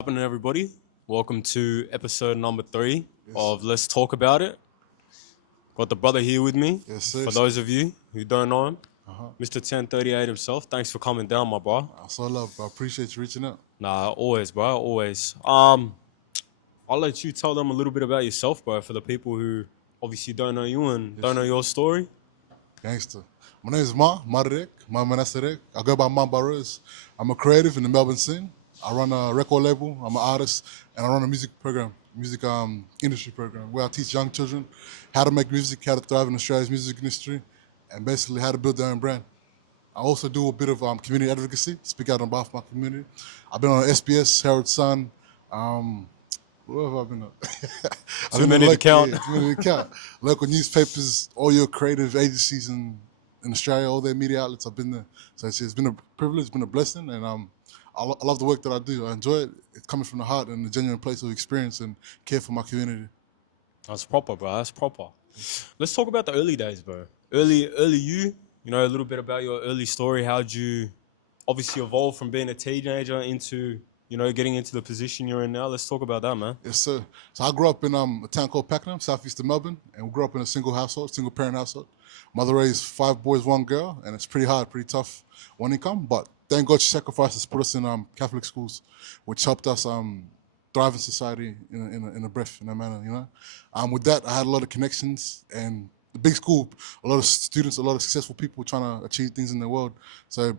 Happening, everybody? Welcome to episode number 3 Yes, of Let's Talk About It. Got the brother here with me. yes, sir. For those of you who don't know him, Uh-huh. Mr. 1038 himself. Thanks for coming down, my bro. I saw love. I appreciate you reaching out. Nah, always, bro, always. I'll let you tell them a little bit about yourself, bro, for the people who obviously don't know you and don't know your story. Gangster. My name is Mar Riek, Mar Manasseh Riek. I go by Marbarrose. I'm a creative in the Melbourne scene. I run a record label. I'm an artist, and I run a music program, music industry program, where I teach young children how to make music, how to thrive in Australia's music industry, and basically how to build their own brand. I also do a bit of community advocacy, speak out on behalf of my community. I've been on SBS, Herald Sun. Where have I been at? I've Too been many to count. Too many to count. Local newspapers, all your creative agencies in Australia, all their media outlets. I've been there. So it's been a privilege, it's been a blessing, and I love the work that I do. I enjoy it. It's coming from the heart and a genuine place of experience and care for my community. That's proper, bro. That's proper. Let's talk about the early days, bro. Early you know, a little bit about your early story. How'd you obviously evolve from being a teenager into, you know, getting into the position you're in now? Let's talk about that, man. Yes, sir. So I grew up in a town called Pakenham, southeast of Melbourne, and we grew up in a single parent household. Mother raised 5 boys, 1 girl, and it's pretty hard, pretty tough, one income. But thank God she sacrificed to put us in Catholic schools, which helped us thrive in society in a breath, in a manner, you know. With that, I had a lot of connections and the big school, a lot of students, a lot of successful people trying to achieve things in the world. So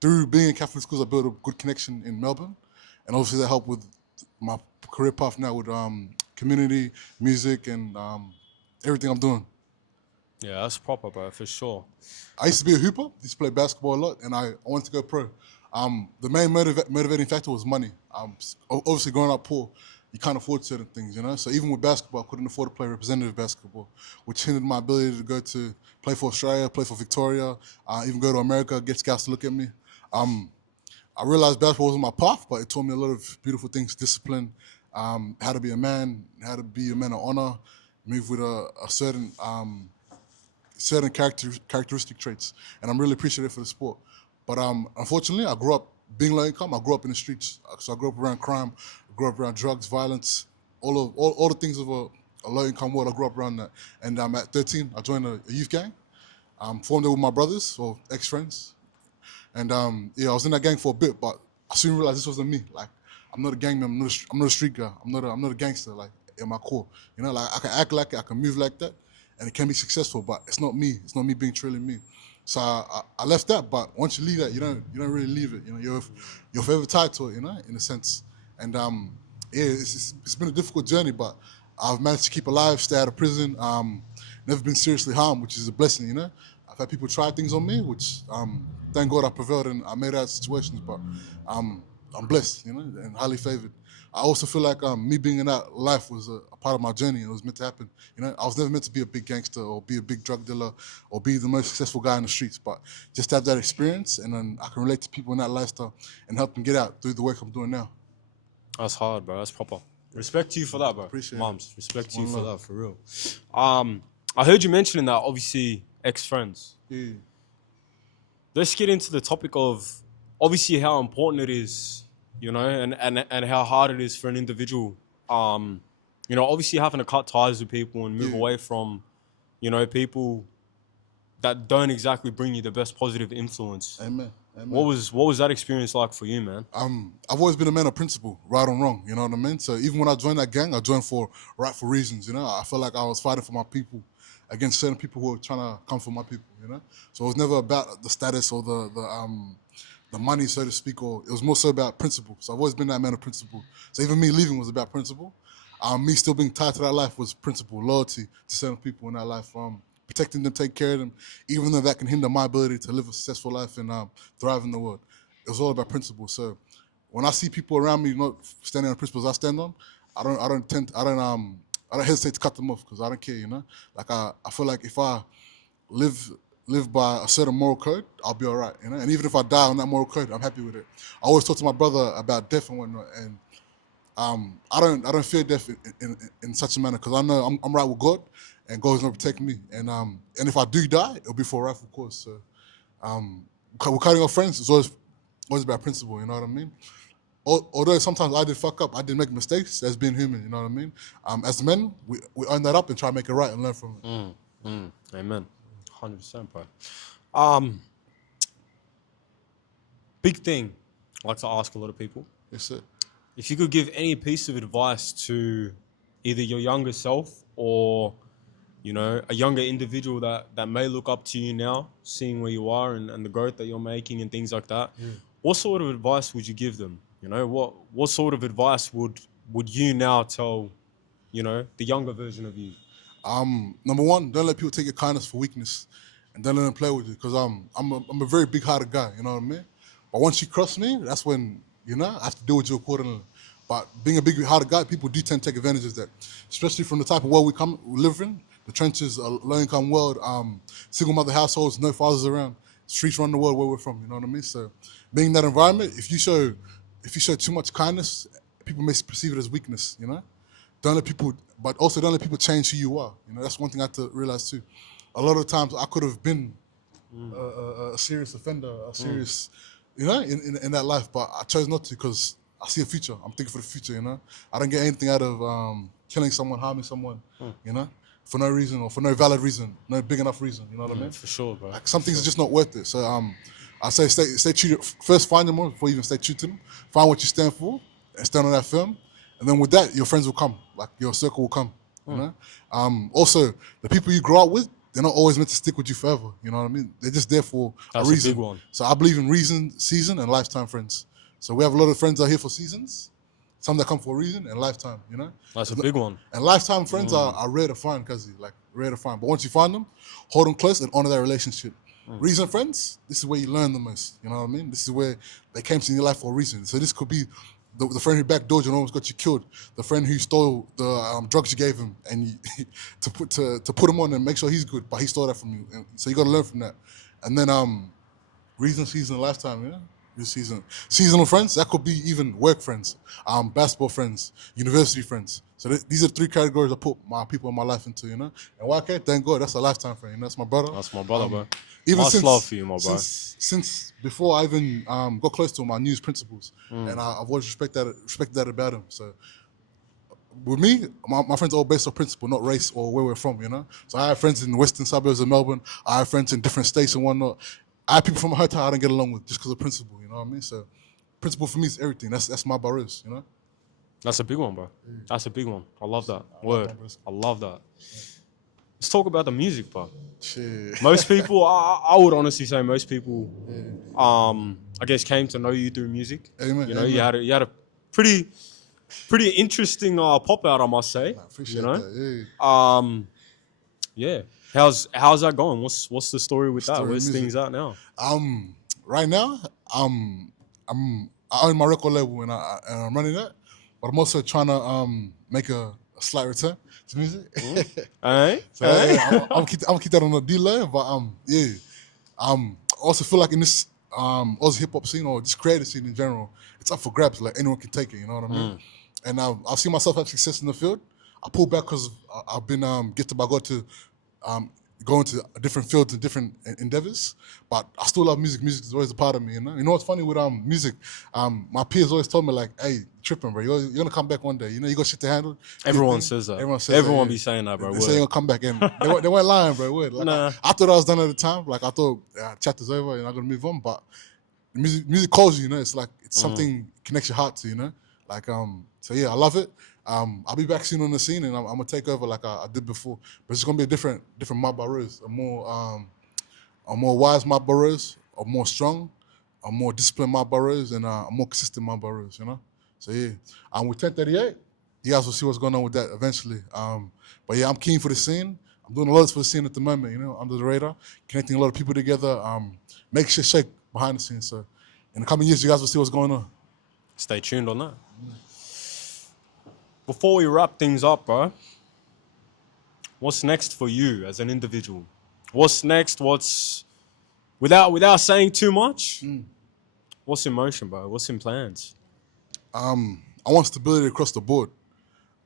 through being in Catholic schools, I built a good connection in Melbourne, and obviously that helped with my career path now with community, music, and everything I'm doing. Yeah, that's proper, bro, for sure. I used to be a hooper, used to play basketball a lot, and I wanted to go pro. The main motivating factor was money. Obviously, growing up poor, you can't afford certain things, you know? So even with basketball, I couldn't afford to play representative basketball, which hindered my ability to go to play for Australia, play for Victoria, even go to America, get scouts to look at me. I realized basketball wasn't my path, but it taught me a lot of beautiful things: discipline, how to be a man, how to be a man of honor, move with a certain characteristic traits, and I'm really appreciative for the sport. But unfortunately, I grew up being low income. I grew up in the streets, so I grew up around crime, I grew up around drugs, violence, all the things of a low income world. I grew up around that, and at 13, I joined a youth gang, formed it with my brothers or ex friends. And yeah, I was in that gang for a bit, but I soon realized this wasn't me. Like, I'm not a gangman. I'm not a street guy. I'm not a gangster. Like, in my core, you know, like I can act like it, I can move like that, and it can be successful. But it's not me. It's not me being truly me. So I left that. But once you leave that, you don't really leave it. You know, you're forever tied to it. You know, in a sense. And yeah, it's been a difficult journey, but I've managed to keep alive, stay out of prison. Never been seriously harmed, which is a blessing. You know. I've had people try things on me, which thank God I prevailed and I made it out of situations. But I'm blessed, you know, and highly favored. I also feel like me being in that life was a part of my journey, and it was meant to happen. You know, I was never meant to be a big gangster or be a big drug dealer or be the most successful guy in the streets. But just to have that experience, and then I can relate to people in that lifestyle and help them get out through the work I'm doing now. That's hard, bro. That's proper. Respect to you for that, bro. Appreciate Moms, it. respect to you One for love. that, for real. I heard you mentioning that, obviously, ex-friends. Yeah. Let's get into the topic of, obviously, how important it is, you know, and how hard it is for an individual, you know, obviously having to cut ties with people and move Yeah. away from, you know, people that don't exactly bring you the best positive influence. Amen. Amen. What was that experience like for you, man? I've always been a man of principle, right or wrong, you know what I mean? So even when I joined that gang, I joined for rightful reasons, you know? I felt like I was fighting for my people against certain people who were trying to come for my people, you know? So it was never about the status or the money, so to speak, or it was more so about principle. So I've always been that man of principle. So even me leaving was about principle. Me still being tied to that life was principle, loyalty to certain people in that life. Protecting them, take care of them, even though that can hinder my ability to live a successful life and thrive in the world. It was all about principle. So when I see people around me not standing on the principles I stand on, I don't hesitate to cut them off because I don't care, you know. Like I feel like if I live by a certain moral code, I'll be all right, you know. And even if I die on that moral code, I'm happy with it. I always talk to my brother about death and whatnot, and I don't fear death in such a manner because I know I'm right with God, and God's gonna protect me. And if I do die, it'll be for a rightful cause. So we're cutting off friends. It's always about principle. You know what I mean? although sometimes I did fuck up, I did make mistakes. That's being human. You know what I mean? As men, we own that up and try to make it right and learn from it. Amen. 100%, bro. Um, big thing I like to ask a lot of people. Yes, sir. If you could give any piece of advice to either your younger self or, a younger individual that may look up to you now, seeing where you are and the growth that you're making and things like that, what sort of advice would you give them? What sort of advice would you now tell, the younger version of you? Number one, don't let people take your kindness for weakness, and don't let them play with you. Because I'm a very big-hearted guy. You know what I mean? But once you cross me, that's when I have to deal with you accordingly. But being a big-hearted guy, people do tend to take advantage of that, especially from the type of world we live in. The trenches, a low-income world, single mother households, no fathers around. Streets run the world where we're from. You know what I mean? So, being in that environment, if you show too much kindness, people may perceive it as weakness. Don't let people change who you are. That's one thing I have to realize too. A lot of times I could have been a serious offender, a serious, in that life, but I chose not to because I see a future. I'm thinking for the future. I don't get anything out of killing someone, harming someone. For no reason or for no valid reason, no big enough reason. You know what I mean? For sure, bro. Like, some things are just not worth it. So I say stay true. First, find them before you even stay true to them. Find what you stand for and stand on that firm. And then with that, your friends will come. Like, your circle will come. Also, the people you grow up with, they're not always meant to stick with you forever. You know what I mean? They're just there for a reason. Big one. So I believe in reason, season, and lifetime friends. So we have a lot of friends that are here for seasons, some that come for a reason, and lifetime. That's a big one. And lifetime friends are rare to find, rare to find. But once you find them, hold them close and honor that relationship. Reason friends, this is where you learn the most. You know what I mean? This is where they came to your life for a reason. So this could be the friend who backdoored you and almost got you killed, the friend who stole the drugs you gave him and to put him on and make sure he's good, but he stole that from you. And so you got to learn from that. And then reason, season, lifetime, seasonal friends, that could be even work friends, basketball friends, university friends. So these are the three categories I put my people in my life into, And YK, thank God, that's a lifetime friend. That's my brother. That's my brother, bro. Even Much love for you, my bro. Since before I even got close to him, I knew his principles, and I've always respected that about him. So with me, my friends are all based on principle, not race or where we're from, So I have friends in the western suburbs of Melbourne. I have friends in different states and whatnot. I have people from my hotel I don't get along with just because of principle, you know what I mean? So principle for me is everything. That's Marbarrose, That's a big one, bro. That's a big one. I love that word. I love that. Let's talk about the music, bro. Shit. Most people, I would honestly say most people, I guess, came to know you through music. Amen. You had a pretty interesting pop out, I must say. I appreciate that. Yeah. How's that going? What's the story with that? Where's things at now? Right now, I own my record label and I'm running that, but I'm also trying to make a slight return to music. All right. So I'm keep that on the D-Low, but I also feel like in this Aussie hip hop scene or just creative scene in general, it's up for grabs. Like, anyone can take it. You know what I mean? And I've seen myself have success in the field. I pulled back because I've been gifted by God to go into different fields and different endeavors, but I still love music. Music is always a part of me, You know what's funny with music? My peers always told me, like, hey, tripping, bro. You're going to come back one day. You got shit to handle. Everyone says that. Everyone be saying that, bro. They say you're going to come back. And they weren't lying, bro. Like, nah. I thought I was done at the time. Like, I thought chapter's over and I'm going to move on. But music calls you, It's like, it's something connects your heart to, Like, so yeah, I love it. I'll be back soon on the scene, and I'm gonna take over like I did before. But it's gonna be a different Marbarrose, a more wise Marbarrose, a more strong, a more disciplined Marbarrose, and a more consistent Marbarrose. So yeah, with 1038, you guys will see what's going on with that eventually. But yeah, I'm keen for the scene. I'm doing a lot for the scene at the moment. Under the radar, connecting a lot of people together, make shit shake behind the scenes. So in the coming years, you guys will see what's going on. Stay tuned on that. Before we wrap things up, bro, what's next for you as an individual? What's next? Without saying too much, what's in motion, bro? What's in plans? I want stability across the board.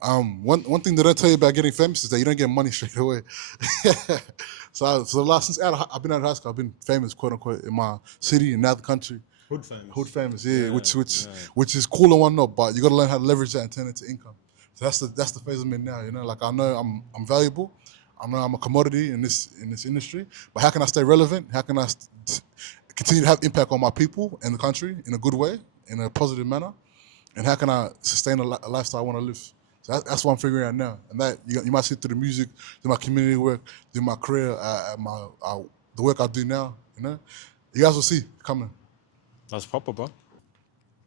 One thing that I tell you about getting famous is that you don't get money straight away. Since I've been out of high school, I've been famous, quote unquote, in my city and now the country. Hood famous. Hood famous, yeah, Yeah. which is cool and whatnot, but you got to learn how to leverage that and turn it into income. So that's the phase I'm in now. You know, like I know I'm valuable. I know I'm a commodity in this industry, but how can I stay relevant? How can I continue to have impact on my people and the country in a good way, in a positive manner? And how can I sustain a lifestyle I want to live? So that's what I'm figuring out now. And that you might see through the music, through my community work, through my career, the work I do now. You know, you guys will see coming. That's proper, bro.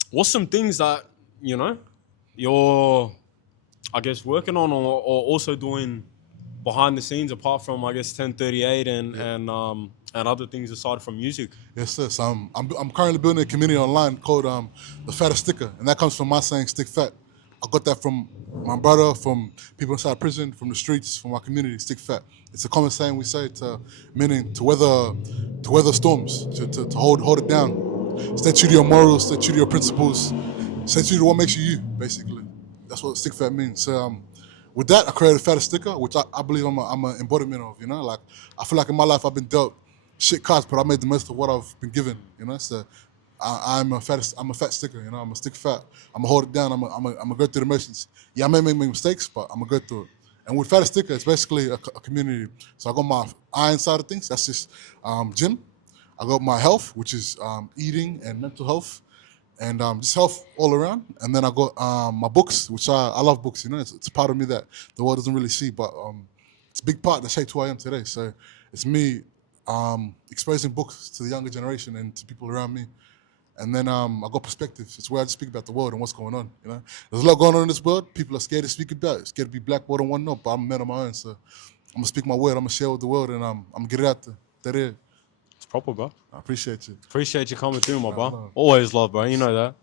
What's some things that, you're, I guess, working on or also doing behind the scenes apart from, I guess, 1038 and other things aside from music? Yes, sir. So I'm currently building a community online called the Fattest Sticker, and that comes from my saying "stick fat." I got that from my brother, from people inside prison, from the streets, from my community. Stick fat. It's a common saying we say meaning to weather storms, to hold it down, stay true to your morals, stay true to your principles, stay true to what makes you you. Basically, that's what stick fat means. So with that, I created a Fattest Sticker, which I believe I'm an embodiment of. You know, like I feel like in my life I've been dealt shit cards, but I made the most of what I've been given. You know, so I'm a fat sticker. You know, I'm a stick fat. I'm gonna hold it down. I'm gonna go through the motions. Yeah, I may make mistakes, but I'm gonna go through it. And with Fattest Sticker, it's basically a community. So I got my iron side of things. That's just gym. I got my health, which is eating and mental health, and just health all around. And then I got my books, which I love books. You know, it's a part of me that the world doesn't really see, but it's a big part that shaped who I am today. So it's me exposing books to the younger generation and to people around me. And then I got perspectives. It's where I just speak about the world and what's going on. You know, there's a lot going on in this world. People are scared to speak about it. Scared to be black, white, and whatnot. But I'm a man on my own, so I'm gonna speak my word. I'm gonna share with the world, and I'm gonna get it out there. That is. It's proper, bro. I appreciate you. Appreciate you coming through, my bro. Always love, bro. You know that.